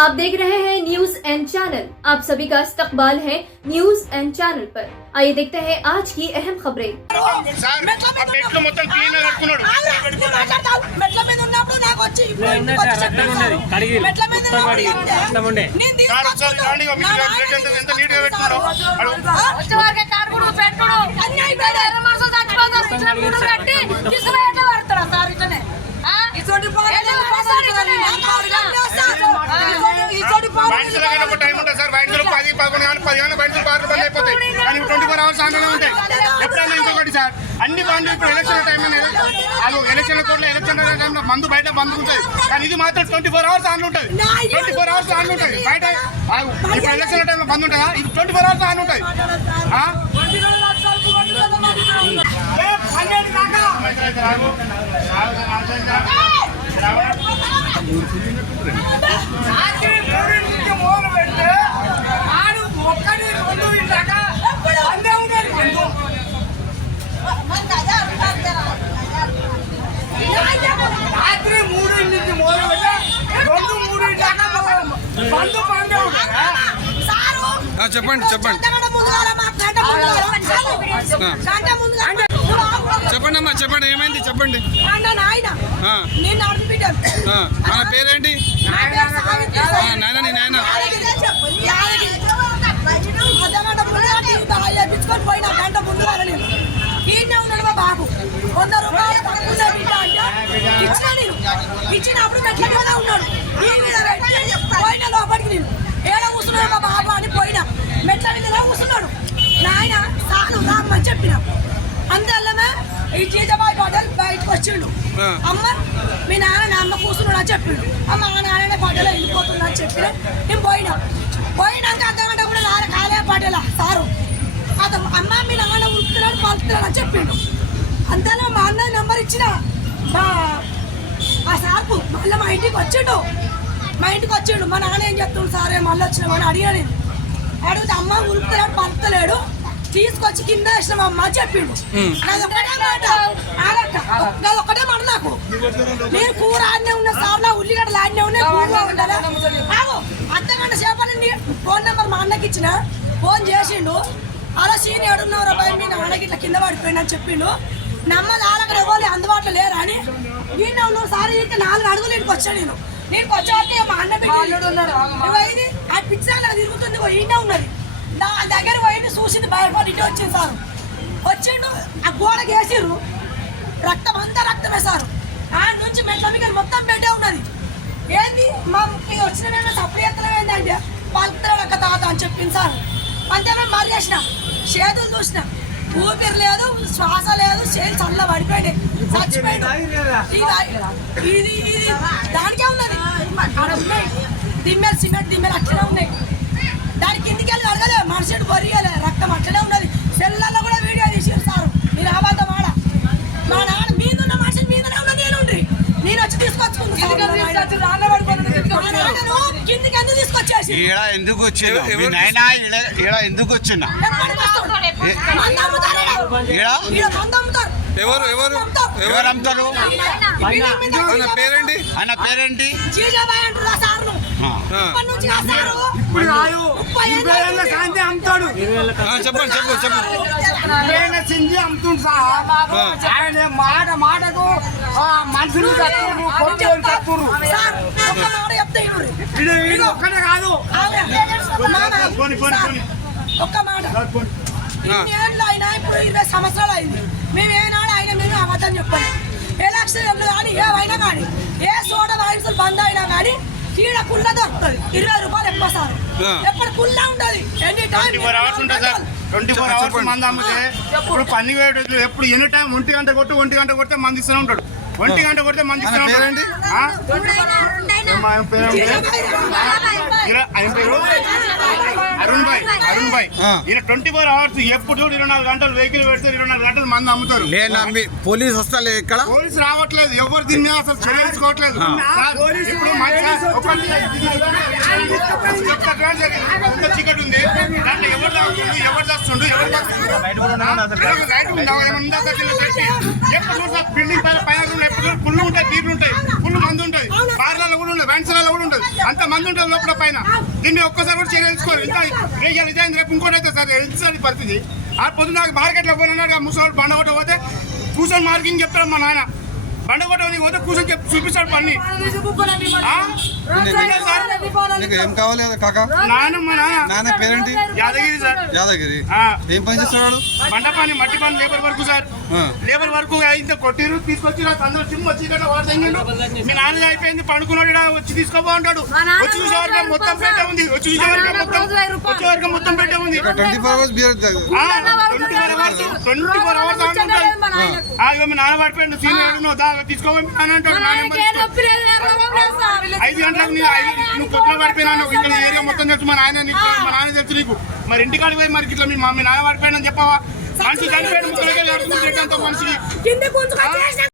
आप देख रहे हैं न्यूज एंड चैनल। आप सभी का इस्तकबाल है न्यूज एंड चैनल पर। आइए देखते हैं आज की अहम खबरें। టైం ఉంటుంది సార్. వైద్యులు 10, 11, 10 వైద్యులు బాగా బంద్ అయిపోతాయి. కానీ 24 hours ఆన్లైన్ ఉంటాయి. ఎప్పుడైనా ఇంకొకటి సార్, అన్ని బండ్లు ఇప్పుడు ఎలక్షన్ టైం అది ఎలక్షన్ కోర్టులో ఎలక్షన్ టైంలో మందు బయట బంద్ ఉంటుంది. కానీ ఇది మాత్రం 24 hours ఆన్లు ఉంటుంది. 24 hours ఆన్లు ఉంటుంది. బయట ఇప్పుడు ఎలక్షన్ టైంలో బంద్ ఉంటుందా? ఇది 24 hours ఆన్లు ఉంటుంది. రాత్రి 3 నుంచి మొదలు పెట్టి 2-3 దాకా బంధు పండే చెప్పండి అమ్మా, చెప్పండి ఏమైంది చెప్పండి. మన పేరేంటి? నాయన నీ నాయన పోయిన గంట ముందు ఈయనే ఉన్నాడు మా బాబు. 100 రూపాయలు ఇచ్చినప్పుడు మెట్ల మీద ఉన్నాడు. పోయిన లోపలికి నేను ఏడ కూర్చున్నాడు మా బాబు అని పోయినా మెట్ల మీద కూర్చున్నాడు. నాయన సాను రామ్మని చెప్పిన అందువల్లమే ఈ జీజబాయ్ పటేల్ బయటకు వచ్చిండు. అమ్మ మీ నాన్న నా అమ్మ కూర్చున్నాడు అని చెప్పిండు. అమ్మ మా నాన్ననే పటేల్ వెళ్ళిపోతున్నా అని చెప్పిన నేను పోయినాక అర్ధగంట కూడా నాన్న కాలే పటేల సారు అతను అమ్మ మీ నాన్న ఉరుకుతున్నాడు పలుకుతున్నాడు అని చెప్పిండు. అంతలో మా అన్న నెంబర్ ఇచ్చిన ఆ సార్కు మళ్ళీ మా ఇంటికి వచ్చిండు. మా నాన్న ఏం చెప్తుండు సారే మళ్ళీ వచ్చినామని అడిగా నేను. అడిగితే అమ్మ ఉరుకుతున్నాడు పలుకుతలేడు తీసుకొచ్చి కింద వేసినాం అమ్మ అని చెప్పిండు. నాదొక్కటే మాట నాదొక్కటే మాట నాకు నేను కూర ఆడనే ఉన్న సార్ నా ఉల్లిగడ్డలు ఆడనే ఉన్నాయి కూరలో ఉండాలి. అర్ధగంట సేపని ఫోన్ నెంబర్ మా అన్నకి ఇచ్చిన ఫోన్ చేసిండు. అలా సీని ఏడున్నవరా భయం మీ నాన్నకి ఇట్లా కింద పడిపోయిందని చెప్పిండు. నమ్మది ఆడక్కడ ఇవ్వాలి అందుబాటులో లేరా అని నేను నువ్వు సారీ ఇంటి 4 అడుగులు ఇంటికి వచ్చాను. నేను వచ్చాక మా అన్న పెట్టి ఆ పిచ్చాల తిరుగుతుంది ఈయన ఉన్నది నా దగ్గర పోయింది చూసింది భయపడి ఇంటి వచ్చింది సార్. వచ్చిండు ఆ గోడకి వేసిర్రు రక్తం అంతా రక్తం వేసారు. ఆ నుంచి మెట్ల మీద మొత్తం పెట్టే ఉన్నది. ఏంది మా వచ్చిన సప్లై ఎత్తనం ఏంటంటే పలుకుతాడు తాత అని చెప్పింది సార్. అంతే మేము మరి చేసిన చేతులు చూసిన ఊపిరి లేదు శ్వాస లేదు చేతులు చల్ల పడిపోయింది చచ్చిపోయింది. ఇది దానికే ఉన్నది దిమ్మెలు సిమెంట్ దిమ్మెలు అట్లనే ఉన్నాయి. దాని కిందికి వెళ్ళి అడగలే మనిషిని బొరియలే రక్తం అట్లనే ఉన్నది. సెల్లలో కూడా వీడియో తీసిరు సార్. మీరు అబద్ధం ఆడ మా నాన్న మీదున్న మనిషి మీదనే ఉన్న నేను వచ్చి తీసుకొచ్చుకున్నాను. కిందికి ఎందుకు తీసుకొచ్చేసి ఎందుకు వచ్చిందా ఎందుకు వచ్చిందా ఎవరు అమ్ముతారు? ఆయన పేరేంటి? జీజాబాయ్ అంటారు సార్ను. చెప్పండి అమ్ముతుంది సార్. ఆయన మాటకు మనుషులు ఒక్కటే కాదు ఒక్క మాట. ఇన్నేళ్ళు అయినా ఇప్పుడు 20 సంవత్సరాలు అయింది. మేము ఏనాడు ఆయన మేము అబద్ధం చెప్పాలి. ఎలక్షన్ కానీ ఏవైనా కానీ ఏ సోడా వాయిన్సులు బంద్ అయినా కానీ చీడ కుళ్ళ దొరుకుతుంది. 20 రూపాయలు ఎక్కువ సార్. ఎప్పుడు కుళ్ళ ఉండదు. ఎనీ టైం 24 hours ఉంటుంది సార్. 24 hours మంది అమ్మితే ఇప్పుడు పని ఎప్పుడు ఎనీ టైం 1 గంట కొట్టి 1 గంట కొడితే మంది ఇస్తూనే ఉంటాడు. 1 గంట కొడితే మంది ఇస్తూనే ఉంటాడు. అరుణ్ భాయ్ ఈయన 24 hours ఎప్పుడు 24 గంటలు వెహికల్ పెడితే 24 గంటలు మంది అమ్ముతారు. పోలీసు వస్తలే ఇక్కడ పోలీసు రావట్లేదు. ఎవరు దీన్ని అసలు చర్యలుకోవట్లేదు. చీకటి ఉంది దాంట్లో ఎవరు తాగుతుంది ఎవరు చేస్తుండ్రు ఎవరు బిల్డింగ్ పైన కుళ్ళు ఉంటాయి తీర్లు ఉంటాయి కుళ్ళు మంది ఉంటుంది బార్లలో కూడా ఉంటుంది వ్యాన్సలలో కూడా ఉంటుంది. అంత మంది ఉంటారు లోపల పైన. దీన్ని ఒక్కసారి కూడా చేయించుకోరు. ఇంకా రేపు రేపు ఇంకోటి అయితే సార్ ఎంత పరిస్థితి. ఆ పొద్దున నాకు మార్కెట్లో పోయినాడు ముసలి బండ కొట్ట పోతే కూర్చొని మార్కింగ్ చెప్తాడు మా నాయన. బండ కొట్ట పోతే కూర్చొని చూపిస్తాడు పని. నీకు ఏం కావాలి కాకా? నాన్న మా నాన్న పేరేంటి? యాదగిరి సార్. యాదగిరి. ఏం పని చేస్తున్నాడు? బండ పని, మట్టి పని, labour work sir. Labour work ఇంత కొట్టిరు తీసుకొచ్చి అందరూ చిమ్మ వచ్చి మీ నాన్న అయిపోయింది పండుకున్నాడు వచ్చి తీసుకోబో అంటాడు. వచ్చి చూసేవారికి మొత్తం పెట్టే ఉంది. వచ్చి చూసేవారికి మొత్తం పెట్టే ఉంది. 24 hours బియర్ 24 hours మీ నాన్న పడిపోయింది. సీనియర్ తీసుకోబోయి మీ నాన్న అంటాడు. 5 గంటలకు నువ్వు కొత్తలో పడిపోయినాను. ఇక్కడ ఏరియా మొత్తం తెలుసు. మా నాన్న తెలుసు నీకు. మరి ఇంటికాడికి పోయి మరి ఇట్లా మీ నాన్న పడిపోయినా చెప్పవా? మనిషి చనిపోయాడు. ముక్కలకే మనిషికి